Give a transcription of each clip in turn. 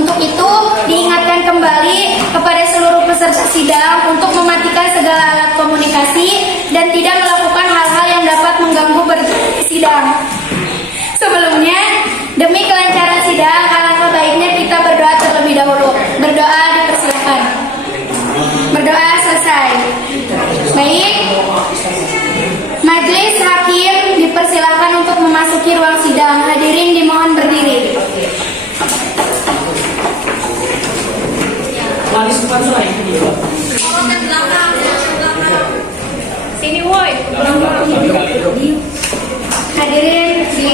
Untuk itu, diingatkan kembali kepada seluruh peserta sidang untuk mematikan segala alat komunikasi dan tidak melakukan hal-hal yang dapat mengganggu berjalannya sidang. Sebelumnya, demi kelancaran sidang, alangkah baiknya kita berdoa terlebih dahulu. Berdoa dipersilakan. Berdoa selesai. Baik, majelis hakim dipersilakan untuk memasuki ruang sidang. Hadirin dimohon berdiri. Sini woi. Hadirin di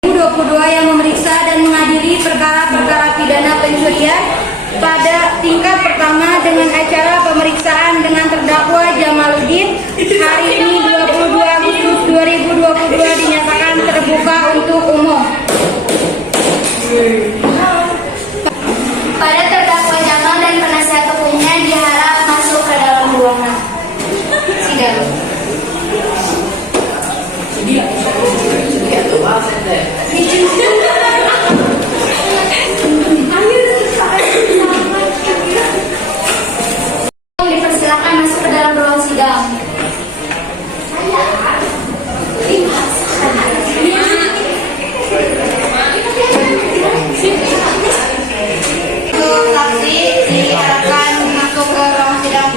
2022 yang memeriksa dan mengadili perkara-perkara pidana pencurian pada tingkat pertama dengan acara pemeriksaan dengan terdakwa Jamaluddin hari ini 22 Agustus 2022 dinyatakan terbuka untuk umum. Pada terdakwa Jamal dan penasihat hukumnya diharap masuk ke dalam ruangan sidang. Dipersilakan masuk ke dalam ruang sidang. Untuk saksi diharapkan masuk ke ruang sidang.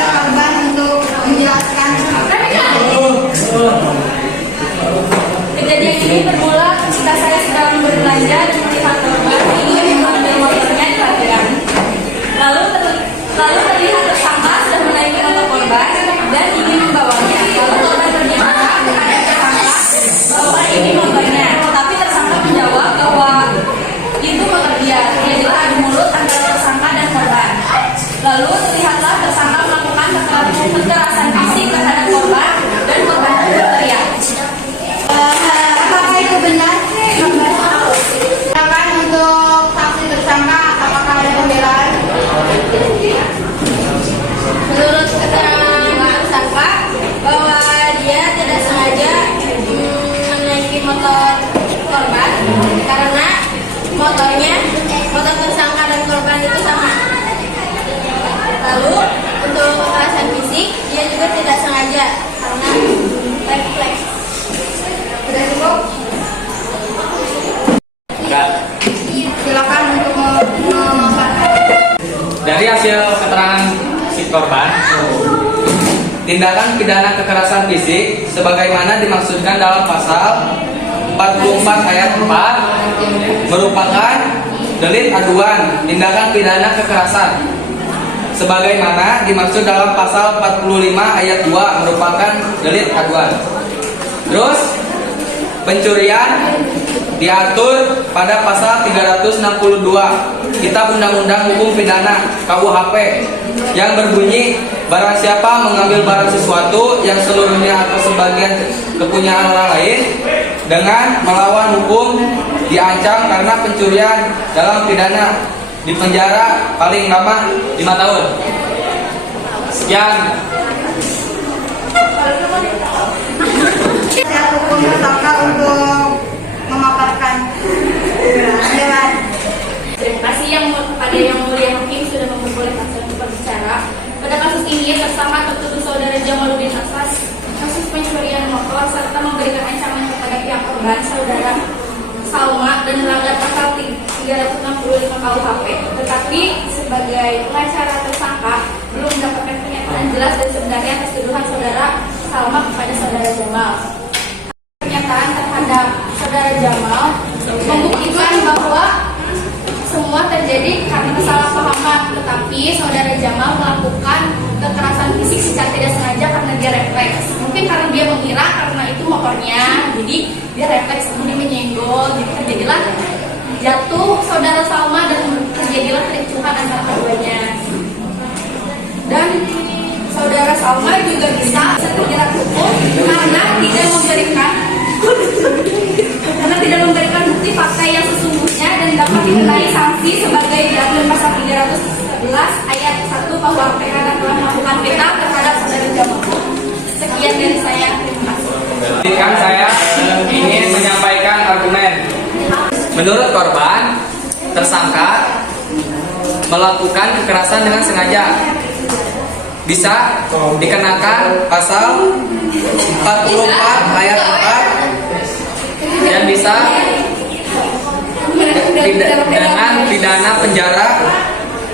Korban untuk menjelaskan. Kejadian ini bermula ketika saya sedang berbelanja di melihat korban ingin mengambil motornya di parkiran. Lalu terlihat tersangka sudah menaiki motor korban dan ingin membawanya. Lalu korban ternyata kepada tersangka bahwa ini motornya, tetapi tersangka menjawab bahwa itu motor dia. Terjadilah adu mulut antara tersangka dan korban. Lalu terlihatlah tersangka melakukan kekerasan fisik terhadap korban dan korban berteriak. Apakah itu benar? Silakan untuk saksi tersangka, apakah ada pembelaan? Menurut keterangan tersangka bahwa dia tidak sengaja menaiki motor korban karena motor tersangka dan korban itu sama. Lalu untuk kekerasan fisik dia juga tidak sengaja karena refleks. Sudah cukup? Silakan untuk memaparkan. Dari hasil keterangan si korban, tindakan pidana kekerasan fisik sebagaimana dimaksudkan dalam pasal 44 ayat 4 merupakan delik aduan tindakan pidana kekerasan sebagaimana dimaksud dalam pasal 45 ayat 2 merupakan delik aduan. Terus pencurian diatur pada pasal 362 Kitab Undang-Undang Hukum Pidana KUHP yang berbunyi barang siapa mengambil barang sesuatu yang seluruhnya atau sebagian kepunyaan orang lain dengan melawan hukum diancam karena pencurian dalam pidana dipenjara paling lama 5 tahun. Sekian. Saya hukum tersangka untuk memaparkan. Silakan. Terima kasih kepada yang mulia hakim sudah memperbolehkan saya untuk berbicara. Pada kasus ini tersangka tertuduh saudara Jamaluddin atas kasus pencurian motor serta memberikan ancaman kepada pihak korban saudara Salma dan melanggar pasal 365 KUHP. Tetapi sebagai pengacara tersangka belum mendapatkan pernyataan jelas dan sebenarnya atas tuduhan saudara Salma kepada saudara Jamal. Pernyataan terhadap saudara Jamal membuktikan bahwa semua terjadi karena kesalahpahaman, tetapi saudara Jamal melakukan kekerasan fisik secara tidak sengaja karena dia refleks. Mungkin karena dia mengira karena itu motornya, jadi dia refleks kemudian menyenggol, jadi terjadilah jatuh saudara Salma dan terjadilah kericuhan antara keduanya. Dan saudara Salma juga bisa terjerat hukum karena tidak memberikan bukti fakta yang sesungguhnya dan dapat dikenai sanksi sebagai diatur pasal 311 ayat 1 KUHP karena telah melakukan PK terhadap saudara Jamal. Sekian. Menurut korban, tersangka melakukan kekerasan dengan sengaja. Bisa dikenakan pasal 44 ayat 4 dan bisa dengan pidana penjara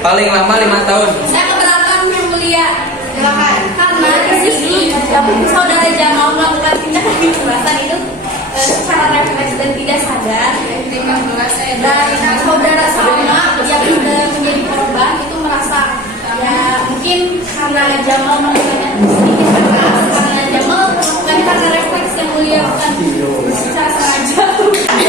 paling lama 5 tahun. Saya keberatan yang mulia. Silakan. Karena di sini saudara Jamal melakukan tindakan kekerasan itu secara refleks dan tidak sadar. Dan saudara Salma yang sudah menjadi korban itu merasa ya mungkin karena Jamal melakukannya sedikit keras, karena Jamal melakukan karena refleks yang mulia bukan secara sengaja.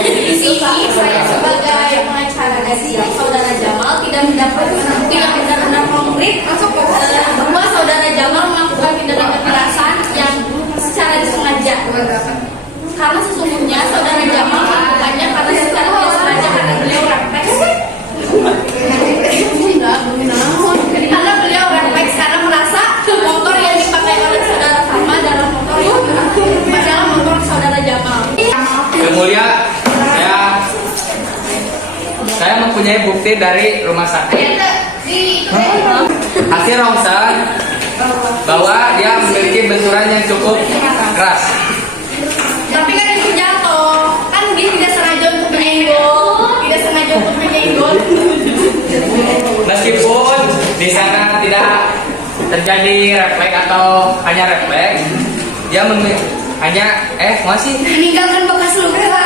Di sini saya sebagai pengacara dari saudara Jamal tidak mendapatkan bukti yang benar-benar konkret bahwa saudara Jamal melakukan tindakan kekerasan yang secara disengaja. Karena sesungguhnya saudara Jamal melakukannya karena secara tidak sengaja karena beliau refleks. Karena beliau refleks karena merasa motor yang dipakai oleh saudara Salma adalah motor yang adalah motor saudara Jamal. Yang mulia, saya mempunyai bukti dari rumah sakit. Hasil ronsen bahwa dia memiliki benturan yang cukup keras. Tapi kan itu jatuh, kan dia tidak sengaja untuk menyenggol, Meskipun di sana tidak terjadi refleks atau hanya refleks, dia hanya masih meninggalkan bekas luka.